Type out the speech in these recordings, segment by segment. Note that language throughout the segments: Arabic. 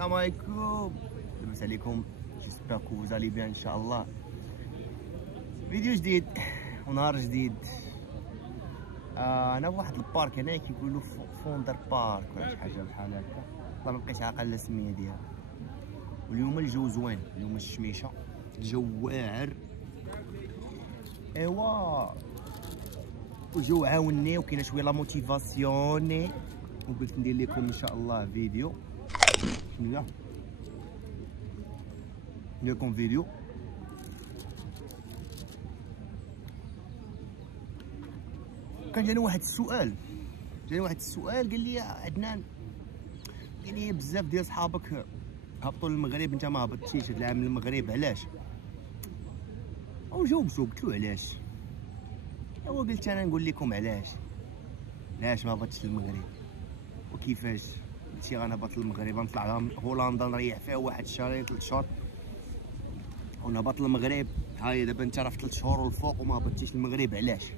السلام عليكم، لاباس عليكم؟ جيسبر كو فوزالي بيان ان شاء الله. فيديو جديد ونهار جديد. انا بواحد البارك هنا كيقولوا فوندر بارك ولا شي حاجه بحال هكا، والله ما بقيت عاقل على السميه ديالها. واليوم الجو زوين، اليوم الشميشه الجو واعر. ايوا الجو عاوني وكاينه شويه لا موتيفاسيون، وقلت ندير لكم ان شاء الله فيديو. بسم الله، ندير لكم فيديو. كان جاني واحد السؤال قال لي عدنان، قال لي بزاف ديال صحابك هبطوا للمغرب، انت ما هبطتيش هاد العام للمغرب، علاش؟ او جاوبتو قلت له علاش؟ ايوا قلت انا نقول لكم علاش ما هبطتش للمغرب وكيفاش. قلت غنهبط للمغرب، غنطلع هولندا نريح فيها واحد الشهرين 3 شهور ونهبط للمغرب. هاي دابا انت راه في 3 شهور والفوق وما هبطتيش للمغرب، علاش؟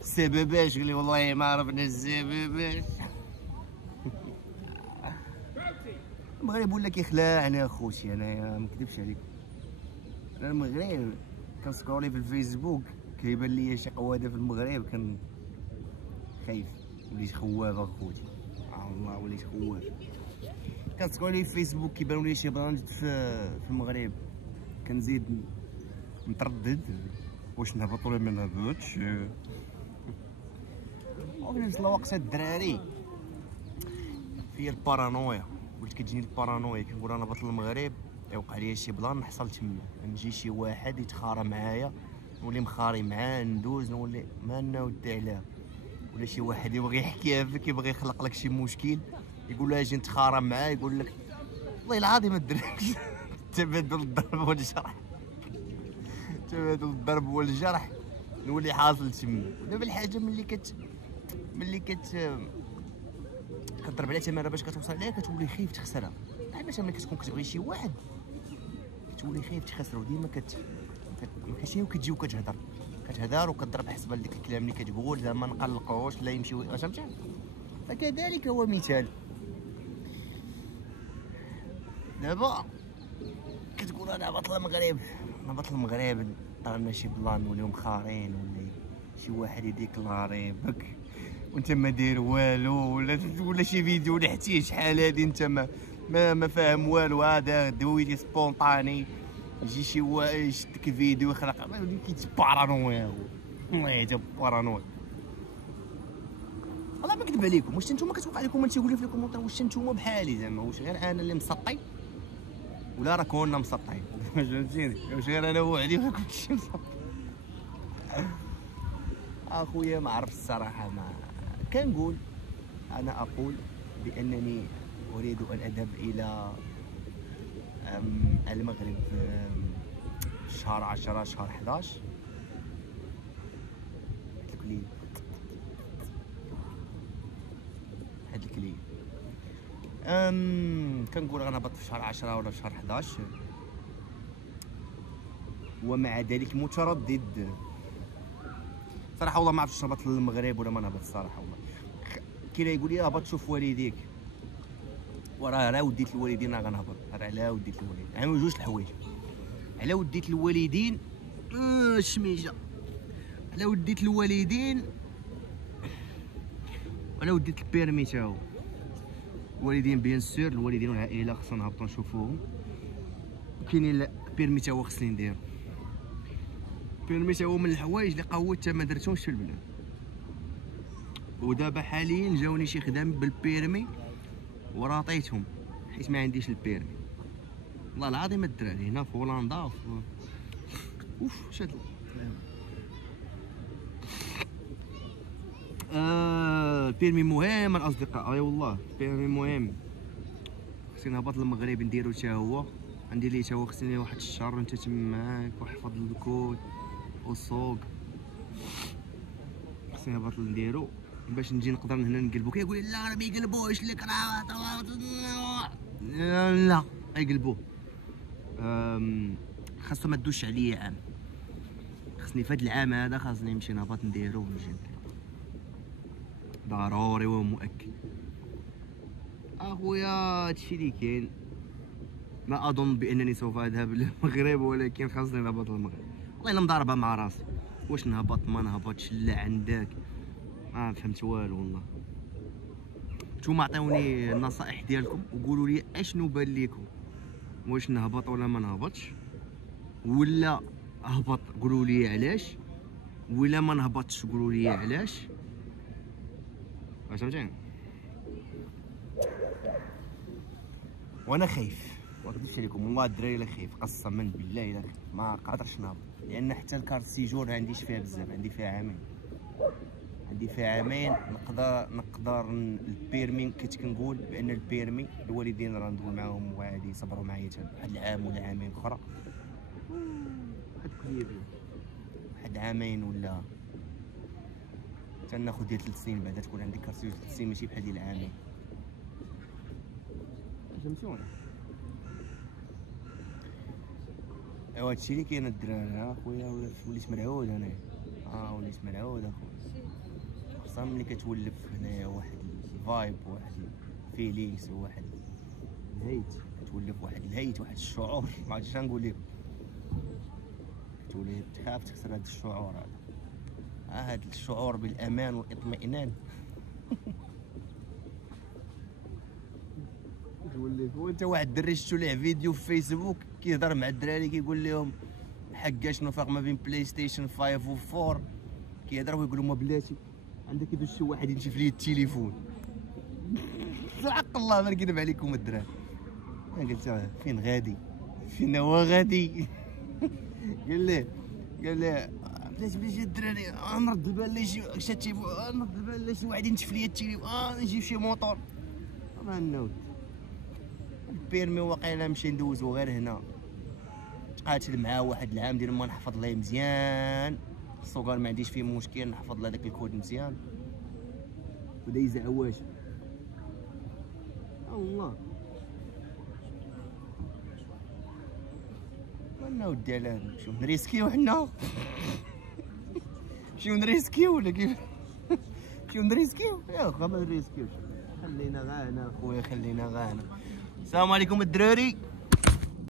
السبباش؟ قال لي والله ما عرفنا السبباش. المغرب ولا كيخلعني اخوتي، انايا ما نكذبش عليك. انا المغرب كنسكرولي في الفيسبوك كيبان لي شي قواده في المغرب، كان خايف وليت خواف اخوتي، والله وليت خواف. كنسكرولي في الفيسبوك كيبانوا لي شي بلان في المغرب، كنزيد متردد واش نهبط ولا ما نهبطش. وفي نفس الوقت الدراري في البارانويا، قلت كتجيني البارانويا، كنقول انا نهبط للمغرب يوقع لي شي بلان نحصل تما، نجي شي واحد يتخارى معايا نولي مخاري معاه، ندوز نولي مالنا ودي علاه، ولا شي واحد يبغي يحكيها فيك، يبغي يخلق لك شي مشكل، يقول له اجي نتخارى معاه، يقول لك والله العظيم ما درتش. تبادل الضرب والجرح، تبادل الضرب والجرح، نولي حاصل تما. دابا الحاجه ملي كتضرب عليها تماره باش كتوصل عليها، كتولي خايف تخسرها. بحال مثلا ملي كتكون كتبغي شي واحد كتولي خايف تخسرو، ديما كتمشي وكتجي كتهضر وكتضرب حسب ديك الكلام اللي كتقول، زعما ما نقلقوش لا يمشيو، فهمتي؟ فكذلك هو مثال. دابا كتقول انا هبط للمغرب، طرنا شي بلان نوليو مخارين، ولا شي واحد يديكلاري بك وانت ما داير والو، ولا شي فيديو نحتيه شحال هادي انت ما فاهم والو، هذا دويتي سبونطاني، يجي شي واحد يشدك فيديو يخلق كيتبارانويا، والله يجا بارانويا. والله ما نكذب عليكم، واش نتوما كتوقع لكم هادشي؟ قولوا في الكومونتير واش نتوما بحالي، زعما واش غير انا اللي مسطي ولا راه كلنا مسطين؟ فهمتيني؟ واش غير انا وحدي ما كنتش مسطي؟ اخويا ما عرفت الصراحه. ما كنقول، انا اقول بانني اريد ان اذهب الى المغرب شهر 10 شهر 11 هاد الكليب. كنقول غنهبط في شهر 10 ولا في شهر 11، ومع ذلك متردد صراحه. والله ما عرفتش نهبط للمغرب ولا ما نهبط الصراحه. والله كاين يقول لي هبط شوف والديك، وراه وديت الوالدين راه غنهبط، راه على وديت الوالدين، يعني جوج الحوايج، على وديت الوالدين الشميجه، على وديت الوالدين وعلى وديت البيرمي تا هو. الوالدين بيان سور، الوالدين والعائله خصنا نهبطوا نشوفوهم، وكاينين البيرمي تا هو خصني نديرو. البيرمي تا هو من الحوايج اللي قوت تا ما درتهمش في البلاد، ودابا حاليا جاوني شي خدام بالبيرمي وراطيتهم حيت ما عنديش البيرمي. والله العظيم الدراري هنا في هولندا اوف شاد البيرمي مهم الاصدقاء، اي والله البيرمي مهم. خصني نهبط للمغرب نديرو تا هو، عندي ليه تا هو خصني واحد الشهر وانت تماك وحفظ الكود والسوق، خصني نهبط نديرو باش نجي نقدر هنا نقلبو. كيقول لي لا راه ما يقلبوش لك، راه لا يقلبوه. خاصو ما تدوش عليا عام، خصني في هاد العام هذا خاصني نمشي نهبط نديرو ونجي ضروري ومؤكد. اخويا هادشي اللي كاين. ما اظن بانني سوف اذهب للمغرب، ولكن خاصني نهبط للمغرب. والله الا مضاربه مع راسي، واش نهبط ما نهبطش لا عندك، ما فهمت والو والله. نتوما عطيوني النصائح ديالكم وقولوا لي اشنو بان ليكم، واش نهبط ولا ما نهبطش، ولا اهبط قولوا لي علاش، ولا ما نهبطش قولوا لي علاش. فهمتيني؟ وانا خايف، ما نكذبش عليكم والله الدراري الا خايف، قسما بالله الا خايف ما قادرش نهبط، لان حتى الكارت سيجور ما عنديش فيها بزاف، عندي فيها عامين، نقدر البيرمي. كنت كنقول بان البيرمي الوالدين راه ندوي معاهم وعادي يصبروا معايا حتى واحد العام ولا عامين اخرى، واحد عامين ولا تناخذ ديال 3 سنين بعدا تكون عندي كارت سيجور 3 سنين، ماشي بحال ديال عامين. فهمتوني؟ ايوا هادشي اللي كاين الدراري. اخويا وليت مرعود انا، وليت مرعود اخويا، خصوصا ملي كتولف هنايا واحد الفايب، واحد الفيلينغز، واحد الهيت، كتولف واحد الهيت، واحد الشعور، ما عرفتش نقول لكم، كتولي تخاف تكسر هاد الشعور هذا، هاد الشعور بالامان والاطمئنان. وانت واحد الدري شفتو ليه فيديو في فيسبوك كيهضر مع الدراري كيقول لهم حكا شنو فرق ما بين بلاي ستيشن 5 و 4، كيهضر ويقول لهم بلاتي عندك يدوز شي واحد ينشف لي التليفون. حق الله ما نكذب عليكم الدراري، انا قلت فين غادي، فين هو غادي. قال لي بلاتي الدراري نرد البال لي شي تيفون، نرد البال لي شي واحد ينشف لي التليفون، نجيب شي موطور. ما نوض البيرمي واقيلا نمشي ندوزو غير هنا، تقاتل معاه واحد العام ديال ما نحفظ ليه مزيان، الصوغار ما عنديش فيه مشكل، نحفظ له داك الكود مزيان ودا يزعواش. الله وانا ودي على نمشيو نريسكيو حنا. نمشيو نريسكيو ولا كيف؟ نمشيو نريسكيو يا اخا، ما نريسكيوش، خلينا غانا اخويا، خلينا غانا. السلام عليكم الدراري.